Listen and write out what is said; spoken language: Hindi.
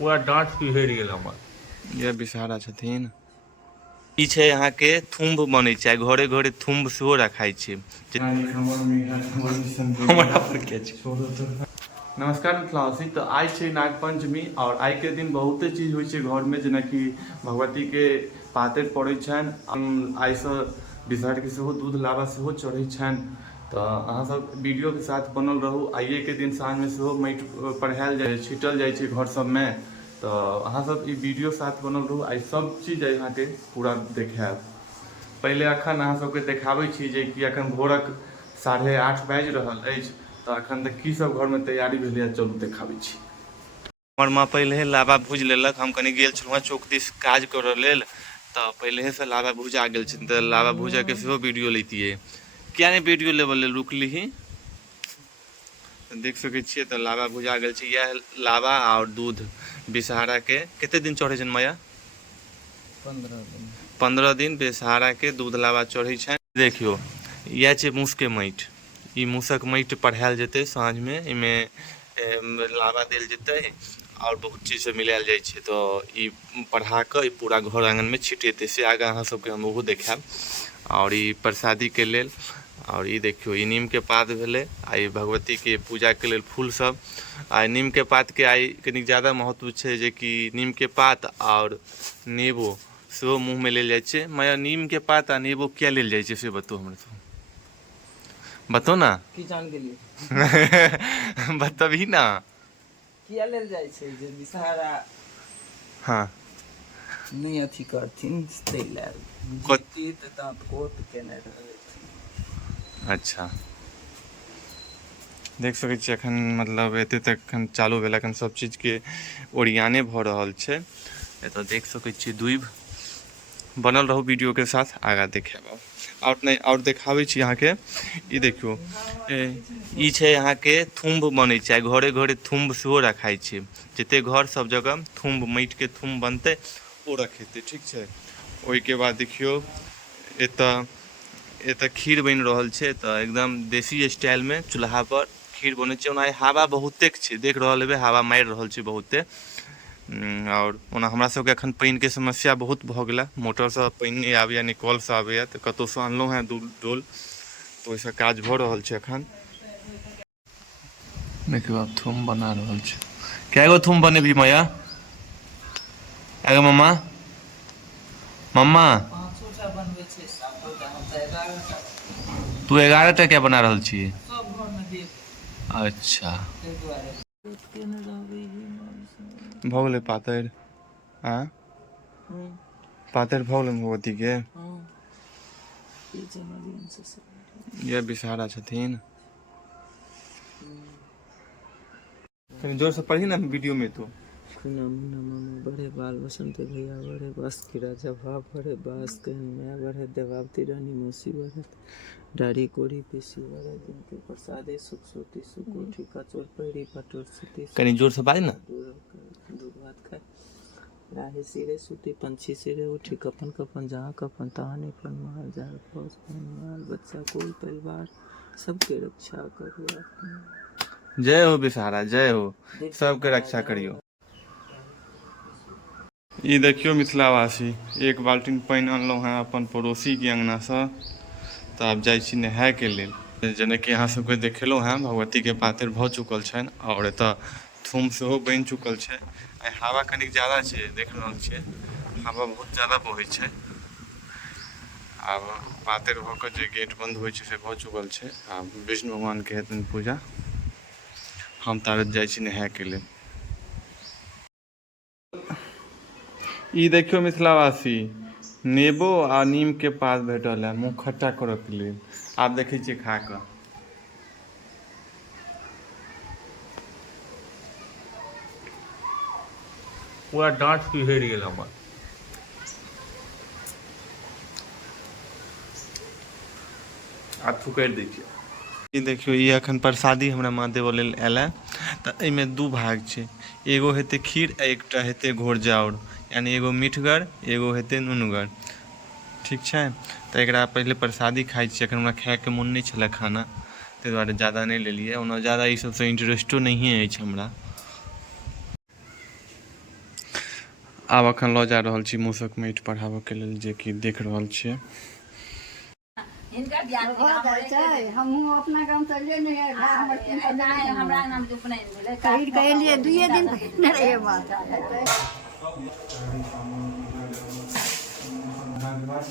पूरा डांट पिघड़ गेल हमर। ये विषहारा छथिन। ई छै यहाँ के थुम्ब बनै छै, घरे घरे थुम्ब सेहो रखाई छै। नमस्कार मिथिलावासी, तो आई छै नागपंचमी और आई के दिन बहुते चीज होइ छै घर में, जेना कि भगवती के पातरि पड़ै छनि, आई से विषहर के सेहो दूध लाबा सेहो चढ़ै छनि। तो अहाँ सब वीडियो के साथ बनल रहू। आइए के दिन साँझ में सेहो माटि पढ़ायल जाए, छिटल जाइ छै घर सब में। तो अहाँ सब ई वीडियो साथ बनल रहू। आई सब चीज यहाँ के पूरा देखायब। पहले अखन अहाँ सबके देखाबै छी जे कि अखन भोरक 8:30 बाजि रहल अछि। तो अखन तक की सब घर में तैयारी भेलै, चलू देखाबै छी। हमर माँ पहले लाबा भूज लेलक, हम कनी गेल छलहुँ चौक दिस काज करऽ लेल। तो पहले से लाबा भूजा गेल छै, तो लाबा भूजा के सेहो वीडियो लेतियै। क्या नहीं वीडियो लेवल ले रुकली ही, देख सकै छियै। तो लाबा भुजा गेल छै, यह लाबा और दूध विषहारा के कते दिन चढ़े छन माया? 15 दिन विषहारा के दूध लाबा चढ़े छन। देखियो यह छै मूस के माटि, ई मूसक माटि पढ़ायल जेतै साँझ में। इमे लाबा देल जेतै और बहुत चीज से मिलायल जाइ छै। तो ई पढ़ा के पूरा घर आंगन में छिटेतै, से आगे अहाँ सबके हम ओहो देखायब। और ई प्रसादी के लेल। और ये देखियो ई नीम के पात भेले, आई भगवती के पूजा के लेल फूल सब। आई नीम के पात के आई कनी ज्यादा महत्व छै, जे कि नीम के पात और नेबो सेहो मुँह में लेल जाइ छै। माया नीम के पात आ नेबो क्या लेल जाइ छै से बताओ हमरा तो, बताओ ना की जान गेलिए बताबी ना किया लेल जाइ छै जे विषहारा हाँ नहीं अथी करथिन तै लेल जीती त दांत कोट केने रहै। अच्छा देख सकै छी एखन मतलब एते तक एखन चालू भेल, एखन सब चीज के ओरियाने भ रहल छै। एतऽ देख सकै छी दूब बनल रहू वीडियो के साथ, आगा देखाब और नहीं और देखाबै छी अहाँ के। ई देखियो ई छै अहाँ के थुम्ब बनै छै, घरे घरे थुम्ब सेहो रखाई छै। जते घर सब जगह थुम्ब माटि के थुम्ब बनतै ओ रखेतै, ठीक छै। ओइ के बाद देखियो एतऽ खीर बन रहल छै। तो एकदम देसी स्टाइल में चूल्हा पर खीर बनै छै। ओना हवा बहुते छै, देख रहल हेबै हवा मारि रहल छै बहुते। और ओना हमरा सबके एखन पानि के समस्या बहुत भऽ गेला, मोटर से पानि नहीं आबैया, नहीं कल से आबैया। तो कतौ से अनलहुँ हैं डोल, तो ओइसे काज भऽ रहल छै एखन। देखियो आब थुम बना रहल छै। कैगो थुम बनेबी माया? एगो मम्मा मम्मा बनबै छै, तू 11 टा क्या बना रहल छी? सब घर में देख अच्छा तै दुआरे केने रहबै भऽ गेलै पातरि। हाँ पातरि भऽ गेलै भगवती के। ई जन्मदिन से सब ये विषहारा छथिन। कहीं जोर से पढ़ी ना वीडियो में तो। खुना मुना मामा बढ़े बाल बसंत भैया बढ़े बस की राजा भाव बढ़े बस कहीं मैं बढ़े देवावती रानी मौसी बढ़े डारी कोरी पीसी बढ़े दिन के प्रसादे सुख सोती सुकोठी कचोर पैरी पटोर सुती कहीं जोर से बाज ना। दूध भात खाए राही सिरे सूती पंछी सिरे उठी कफन कफन जहाँ कफन तहाँ नहीं फन मार जार फौज माल बच्चा कोई परिवार सबके रक्षा करो। जय हो विषहारा जय हो, सबके रक्षा करियो। ई देखियो मिथिलावासी, एक बाल्टीन पानि अनलहुँ हैं अपन पड़ोसी के अंगना से। तो आब जाइ छी नहाय के लेल। जेना कि अहाँ सबके देखेलहुँ हैं भगवती के पातरि भऽ चुकल छनि और एतऽ थुम सेहो बनि चुकल छै। आई हवा कनिक ज्यादा छै, देख रहल छियै हवा बहुत ज्यादा बहै छै। आब पातरि भऽ कऽ जे गेट बंद होइ छै से भऽ चुकल छै। आब विष्णु भगवान के हेतनि पूजा, हम ताबत जाइ छी नहाय के लेल। ई देखियो मिथिलावासी, नेबो आ नीम के पात भेटल है मुँह खट्टा करऽ के लेल। आब देखै छियै खा कऽ। पूरा डांट पिघड़ गेल हमर। आ थुकरि दै छियै। ई देखियो ई अखन प्रसादी हमरा माँ देवऽ लेल आयल है। तऽ एहिमे दू भाग छै, एगो हेतै खीर आ एकटा हेतै घोर जाउर, यानी एगो मीठगर एगो हेतै नुनगर, ठीक छै। तऽ एकरा पहिले प्रसादी खाइ छियै, एखन हमरा खायके मोन नहि छलै खाना ताहि दुआरे ज़्यादा नहीं लेलिए। ओना ज़्यादा ई सबसे इंटरेस्टो नहिए अछि हमरा। आब अखन लऽ जा रहल छी मूसक माटि पढ़ाबऽ के लेल, जे कि देख रहल छियै। हिनकर बियाह हमहूँ अपना गाँव चलिए नहीं है, हमरा नाम के उपनयन भेलै, कहि के एलियै 2 दिन पहिने रहे बात। धन्यवाद।